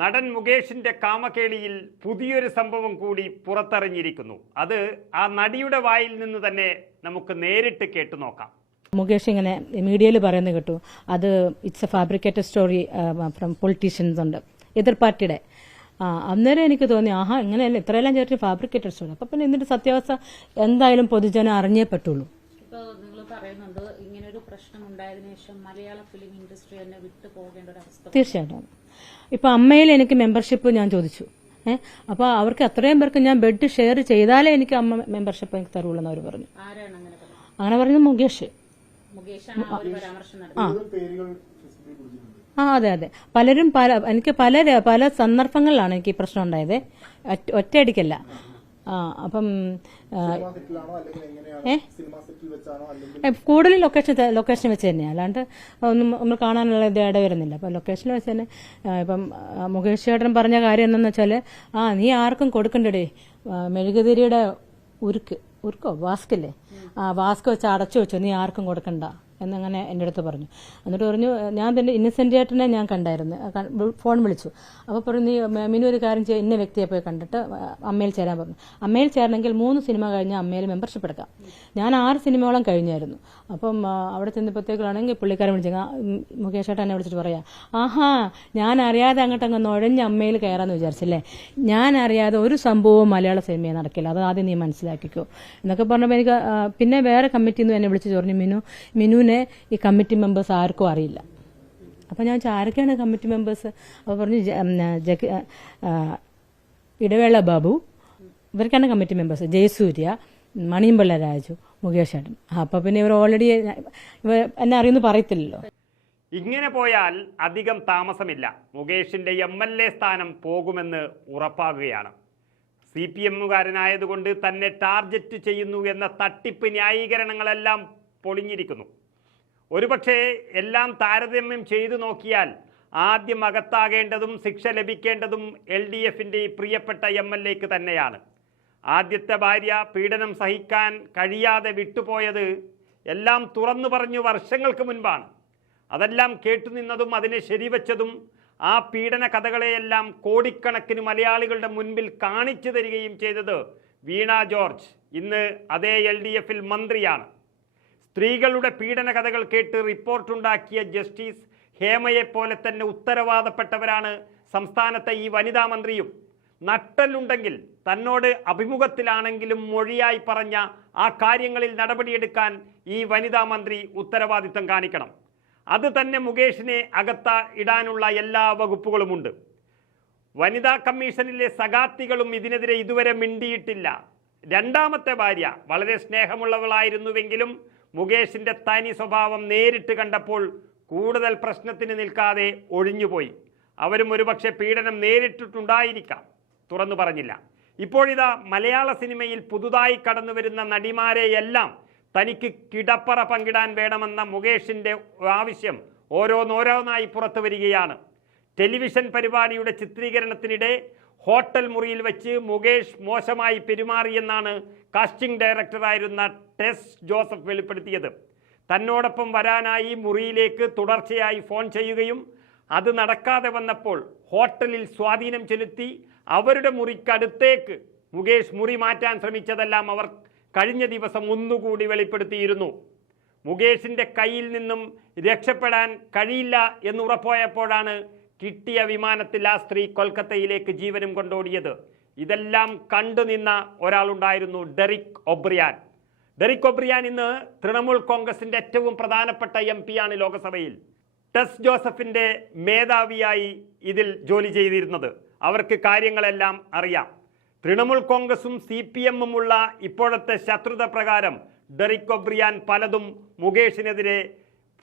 നടൻ മുകേഷിന്റെ കാമകേളിയിൽ പുതിയൊരു സംഭവം കൂടി പുറത്തറിഞ്ഞിരിക്കുന്നു. അത് ആ നടിയുടെ വായിൽ നിന്ന് തന്നെ നമുക്ക് നേരിട്ട് കേട്ടു നോക്കാം. മുകേഷ് ഇങ്ങനെ മീഡിയയിൽ പറയുന്നത് കേട്ടു. അത് it's a fabricated story from politicians ഉണ്ട്. എതിർ പാർട്ടിയുടെ. അന്നേരം എനിക്ക് തോന്നി ആഹാ ഇങ്ങനെയല്ല ഇത്രയെല്ലാം ചേർത്ത് ഫാബ്രിക്കേറ്റഡ് സ്റ്റോറി അപ്പൊ പിന്നെ ഇതിന്റെ സത്യാവസ്ഥ എന്തായാലും പൊതുജനം അറിഞ്ഞേ പറ്റുള്ളൂ. പറയുന്നുണ്ട് ഇങ്ങനെ ഒരു പ്രശ്നം ഉണ്ടായതിനു ശേഷം മലയാള ഫിലിം ഇൻഡസ്ട്രി തന്നെ വിട്ടു പോകേണ്ട ഒരു അവസ്ഥ തീർച്ചയായിട്ടും. ഇപ്പൊ അമ്മയിൽ എനിക്ക് മെമ്പർഷിപ്പ് ഞാൻ ചോദിച്ചു. ഏഹ് അപ്പൊ അവർക്ക് അത്രയും പേർക്ക് ഞാൻ ബെഡ് ഷെയർ ചെയ്താലേ എനിക്ക് അമ്മ മെമ്പർഷിപ്പ് എനിക്ക് തരുള്ളൂ എന്ന് അവർ പറഞ്ഞു. ആരാണ് അങ്ങനെ പറയുന്നത് അങ്ങനെ പറഞ്ഞത് മുകേഷ്. മുകേഷാണ് ആ ഒരു പരാമർശം നടത്തിയത്. ആ അതെ അതെ. പലരും പല എനിക്ക് പല ര- പല സന്ദർഭങ്ങളിലാണ് എനിക്ക് ഈ പ്രശ്നം ഉണ്ടായത്. ഒറ്റ- ഒറ്റയടിക്കല്ല. ആ അപ്പം കൂടുതൽ ലൊക്കേഷൻ ലൊക്കേഷൻ വെച്ച് തന്നെയാണ് അല്ലാണ്ട് ഒന്നും നമ്മൾ കാണാനുള്ള ഇത് ഇട വരുന്നില്ല. അപ്പം ലൊക്കേഷൻ വെച്ച് തന്നെ ഇപ്പം മുകേഷ് ചേട്ടൻ പറഞ്ഞ കാര്യം എന്താണെന്ന് വെച്ചാൽ ആ നീ ആർക്കും കൊടുക്കണ്ടേ മെഴുകുതിരിയുടെ ഉരുക്ക് ഉരുക്കോ? വാസ്കല്ലേ ആ വാസ്ക് വെച്ച് അടച്ചു വെച്ചോ? നീ ആർക്കും കൊടുക്കണ്ട. എന്നങ്ങനെ എന്റെ അടുത്ത് പറഞ്ഞു. എന്നിട്ട് പറഞ്ഞു ഞാൻ തന്നെ ഇന്നസെന്റ് ചേട്ടനെ ഞാൻ കണ്ടായിരുന്നു. ഫോൺ വിളിച്ചു. അപ്പോൾ പറഞ്ഞു നീ മിനു ഒരു കാര്യം ചെയ്യുക ഇന്ന വ്യക്തിയെ പോയി കണ്ടിട്ട് അമ്മയിൽ ചേരാൻ പറഞ്ഞു. അമ്മയിൽ ചേരണമെങ്കിൽ മൂന്ന് സിനിമ കഴിഞ്ഞാൽ അമ്മയിൽ മെമ്പർഷിപ്പ് എടുക്കാം. ഞാൻ ആറ് സിനിമയോളം കഴിഞ്ഞായിരുന്നു. അപ്പം അവിടെ ചെന്നപ്പോഴത്തേക്കാണെങ്കിൽ പുള്ളിക്കാരൻ വിളിച്ചു മുകേഷ് ചേട്ടൻ എന്നെ വിളിച്ചിട്ട് പറയാം ആഹാ ഞാൻ അറിയാതെ അങ്ങോട്ട് അങ്ങ് നുഴഞ്ഞ് അമ്മയിൽ കയറാന്ന് വിചാരിച്ചില്ലേ? ഞാൻ അറിയാതെ ഒരു സംഭവവും മലയാള സിനിമയെ നടക്കില്ല. അത് ആദ്യം നീ മനസ്സിലാക്കിക്കോ. എന്നൊക്കെ പറഞ്ഞപ്പോൾ എനിക്ക് പിന്നെ വേറെ കമ്മിറ്റിയിൽ നിന്ന് എന്നെ വിളിച്ച് പറഞ്ഞു മിനു മിനുവിനെ ഈ കമ്മിറ്റി മെമ്പേഴ്സ് ആർക്കും അറിയില്ല. അപ്പോൾ ഞാൻ വെച്ചാൽ ആരൊക്കെയാണ് കമ്മിറ്റി മെമ്പേഴ്സ്? അപ്പോൾ പറഞ്ഞു ഇടവേള ബാബു ഇവർക്കാണ് കമ്മിറ്റി മെമ്പേഴ്സ്. ജയസൂര്യ മണിയമ്പിള്ള രാജു മുകേഷ് ഏട്ടൻ. അപ്പോൾ പിന്നെ ഇവർ ഓൾറെഡി എന്നെ അറിയുന്നു പറയത്തില്ലല്ലോ. ഇങ്ങനെ പോയാൽ അധികം താമസമില്ല. മുകേഷിന്റെ എം എൽ എ സ്ഥാനം പോകുമെന്ന് ഉറപ്പാകുകയാണ്. സി പി എമ്മുകാരനായതുകൊണ്ട് തന്നെ ടാർഗറ്റ് ചെയ്യുന്നു എന്ന തട്ടിപ്പ് ന്യായീകരണങ്ങളെല്ലാം പൊളിഞ്ഞിരിക്കുന്നു. ഒരുപക്ഷെ എല്ലാം താരതമ്യം ചെയ്തു നോക്കിയാൽ ആദ്യം അകത്താകേണ്ടതും ശിക്ഷ ലഭിക്കേണ്ടതും എൽ ഡി എഫിന്റെ പ്രിയപ്പെട്ട എം എൽ എക്ക് തന്നെയാണ്. ആദ്യത്തെ ഭാര്യ പീഡനം സഹിക്കാൻ കഴിയാതെ വിട്ടുപോയത് എല്ലാം തുറന്നു പറഞ്ഞു വർഷങ്ങൾക്ക് മുൻപാണ്. അതെല്ലാം കേട്ടുനിന്നതും അതിനെ ശരിവച്ചതും ആ പീഡന കഥകളെയെല്ലാം കോടിക്കണക്കിന് മലയാളികളുടെ മുൻപിൽ കാണിച്ചു തരികയും ചെയ്തത് വീണ ജോർജ്. ഇന്ന് അതേ എൽ ഡി എഫിൽ മന്ത്രിയാണ്. സ്ത്രീകളുടെ പീഡന കഥകൾ കേട്ട് റിപ്പോർട്ടുണ്ടാക്കിയ ജസ്റ്റിസ് ഹേമയെപ്പോലെ തന്നെ ഉത്തരവാദപ്പെട്ടവരാണ് സംസ്ഥാനത്തെ ഈ വനിതാ മന്ത്രിയും. നട്ടലുണ്ടെങ്കിൽ തന്നോട് അഭിമുഖത്തിലാണെങ്കിലും മൊഴിയായി പറഞ്ഞ ആ കാര്യങ്ങളിൽ നടപടിയെടുക്കാൻ ഈ വനിതാ മന്ത്രി ഉത്തരവാദിത്തം കാണിക്കണം. അത് തന്നെ മുകേഷിനെ അകത്ത ഇടാനുള്ള എല്ലാ വകുപ്പുകളുമുണ്ട്. വനിതാ കമ്മീഷനിലെ സഖാത്തികളും ഇതിനെതിരെ ഇതുവരെ മിണ്ടിയിട്ടില്ല. രണ്ടാമത്തെ ഭാര്യ വളരെ സ്നേഹമുള്ളവളായിരുന്നുവെങ്കിലും മുകേഷിന്റെ തനി സ്വഭാവം നേരിട്ട് കണ്ടപ്പോൾ കൂടുതൽ പ്രശ്നത്തിന് നിൽക്കാതെ ഒഴിഞ്ഞുപോയി. അവരും ഒരുപക്ഷെ പീഡനം നേരിട്ടിട്ടുണ്ടായിരിക്കാം. തുറന്നു പറഞ്ഞില്ല. ഇപ്പോഴിതാ മലയാള സിനിമയിൽ പുതുതായി കടന്നുവരുന്ന നടിമാരെയെല്ലാം തനിക്ക് കിടപ്പറ പങ്കിടാൻ വേണമെന്ന മുകേഷിന്റെ ആവശ്യം ഓരോന്നോരോന്നായി പുറത്തു വരികയാണ്. ടെലിവിഷൻ പരിപാടിയുടെ ചിത്രീകരണത്തിനിടെ ഹോട്ടൽ മുറിയിൽ വെച്ച് മുകേഷ് മോശമായി പെരുമാറിയെന്നാണ് കാസ്റ്റിംഗ് ഡയറക്ടറായിരുന്ന ടെസ് ജോസഫ് വെളിപ്പെടുത്തിയത്. തന്നോടൊപ്പം വരാനായി മുറിയിലേക്ക് തുടർച്ചയായി ഫോൺ ചെയ്യുകയും അത് നടക്കാതെ വന്നപ്പോൾ ഹോട്ടലിൽ സ്വാധീനം ചെലുത്തി അവരുടെ മുറിക്കടുത്തേക്ക് മുകേഷ് മുറി മാറ്റാൻ ശ്രമിച്ചതെല്ലാം അവർ കഴിഞ്ഞ ദിവസം ഒന്നുകൂടി വെളിപ്പെടുത്തിയിരുന്നു. മുകേഷിന്റെ കയ്യിൽ നിന്നും രക്ഷപ്പെടാൻ കഴിയില്ല എന്ന് ഉറപ്പോയപ്പോഴാണ് കിട്ടിയ വിമാനത്തിൽ ആ സ്ത്രീ കൊൽക്കത്തയിലേക്ക് ജീവനും കൊണ്ടോടിയത്. ഇതെല്ലാം കണ്ടുനിന്ന ഒരാളുണ്ടായിരുന്നു ഡെറിക് ഒബ്രിയാൻ. ഡെറിക് ഒബ്രിയാൻ ഇന്ന് തൃണമൂൽ കോൺഗ്രസിന്റെ ഏറ്റവും പ്രധാനപ്പെട്ട എം ആണ് ലോകസഭയിൽ. ടെസ് ജോസഫിന്റെ മേധാവിയായി ഇതിൽ ജോലി ചെയ്തിരുന്നത്. അവർക്ക് കാര്യങ്ങളെല്ലാം അറിയാം. തൃണമൂൽ കോൺഗ്രസും സി പി എമ്മുമുള്ള ഇപ്പോഴത്തെ ശത്രുത പ്രകാരം ഡെറിക് ഒബ്രിയാൻ പലതും മുകേഷിനെതിരെ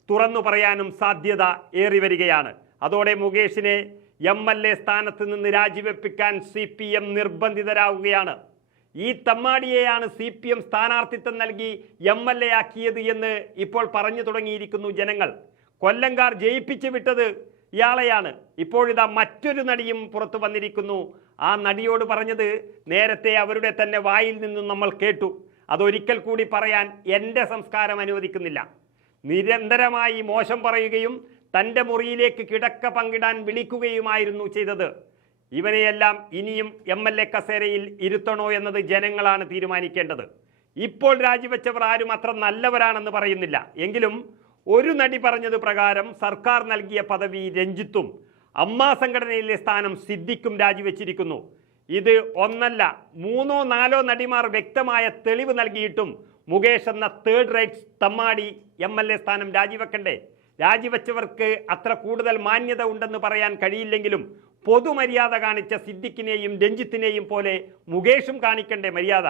തുറന്നു പറയാനും സാധ്യത ഏറി വരികയാണ് അതോടെ മുകേഷിനെ എം എൽ എ സ്ഥാനത്ത് നിന്ന് രാജിവെപ്പിക്കാൻ സി പി എം നിർബന്ധിതരാകുകയാണ് ഈ തമ്മാടിയെയാണ് സി പി എം സ്ഥാനാർത്ഥിത്വം നൽകി എം എൽ എ ആക്കിയത് എന്ന് ഇപ്പോൾ പറഞ്ഞു തുടങ്ങിയിരിക്കുന്നു ജനങ്ങൾ. കൊല്ലങ്കാർ ജയിപ്പിച്ചു വിട്ടത് ഇയാളെയാണ്. ഇപ്പോഴിതാ മറ്റൊരു നടിയും പുറത്തു വന്നിരിക്കുന്നു. ആ നടിയോട് പറഞ്ഞത് നേരത്തെ അവരുടെ തന്നെ വായിൽ നിന്നും നമ്മൾ കേട്ടു. അതൊരിക്കൽ കൂടി പറയാൻ എന്റെ സംസ്കാരം അനുവദിക്കുന്നില്ല. നിരന്തരമായി മോശം പറയുകയും തന്റെ മുറിയിലേക്ക് കിടക്ക പങ്കിടാൻ വിളിക്കുകയുമായിരുന്നു ചെയ്തത്. ഇവനെയെല്ലാം ഇനിയും എം എൽ എ കസേരയിൽ ഇരുത്തണോ എന്നത് ജനങ്ങളാണ് തീരുമാനിക്കേണ്ടത്. ഇപ്പോൾ രാജിവെച്ചവർ ആരും അത്ര നല്ലവരാണെന്ന് പറയുന്നില്ല. എങ്കിലും ഒരു നടി പറഞ്ഞത് പ്രകാരം സർക്കാർ നൽകിയ പദവി രഞ്ജിത്തും അമ്മാ സംഘടനയിലെ സ്ഥാനം സിദ്ധിക്കും രാജിവെച്ചിരിക്കുന്നു. ഇത് ഒന്നല്ല മൂന്നോ നാലോ നടിമാർ വ്യക്തമായ തെളിവ് നൽകിയിട്ടും മുകേഷ് എന്ന തേർഡ് റൈറ്റ്സ് തമ്മാടി എം എൽ എ സ്ഥാനം രാജിവെക്കണ്ടേ? രാജിവെച്ചവർക്ക് അത്ര കൂടുതൽ മാന്യത ഉണ്ടെന്ന് പറയാൻ കഴിയില്ലെങ്കിലും പൊതുമര്യാദ കാണിച്ച സിദ്ദിഖിനെയും രഞ്ജിത്തിനെയും പോലെ മുകേഷും കാണിക്കണ്ടേ മര്യാദ.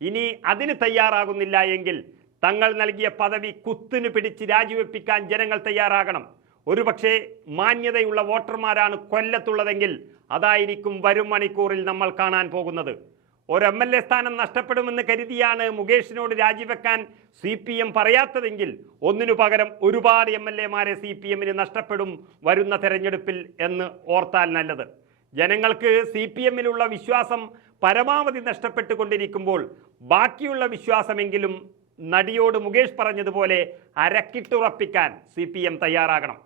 ഇനി അതിന് തയ്യാറാകുന്നില്ല എങ്കിൽ തങ്ങൾ നൽകിയ പദവി കുത്തിന് പിടിച്ച് രാജിവെപ്പിക്കാൻ ജനങ്ങൾ തയ്യാറാകണം. ഒരുപക്ഷെ മാന്യതയുള്ള വോട്ടർമാരാണ് കൊല്ലത്തുള്ളതെങ്കിൽ അതായിരിക്കും വരും മണിക്കൂറിൽ നമ്മൾ കാണാൻ പോകുന്നത്. ഒരു എം എൽ എ സ്ഥാനം നഷ്ടപ്പെടുമെന്ന് കരുതിയാണ് മുകേഷിനോട് രാജിവെക്കാൻ സി പി എം പറയാത്തതെങ്കിൽ ഒന്നിനു പകരം ഒരുപാട് എം എൽ എമാരെ സി പി എമ്മിന് നഷ്ടപ്പെടും വരുന്ന തെരഞ്ഞെടുപ്പിൽ എന്ന് ഓർത്താൽ നല്ലത്. ജനങ്ങൾക്ക് സി പി എമ്മിലുള്ള വിശ്വാസം പരമാവധി നഷ്ടപ്പെട്ടുകൊണ്ടിരിക്കുമ്പോൾ ബാക്കിയുള്ള വിശ്വാസമെങ്കിലും നടിയോട് മുകേഷ് പറഞ്ഞതുപോലെ അരക്കിട്ടുറപ്പിക്കാൻ സി പി എം തയ്യാറാകണം.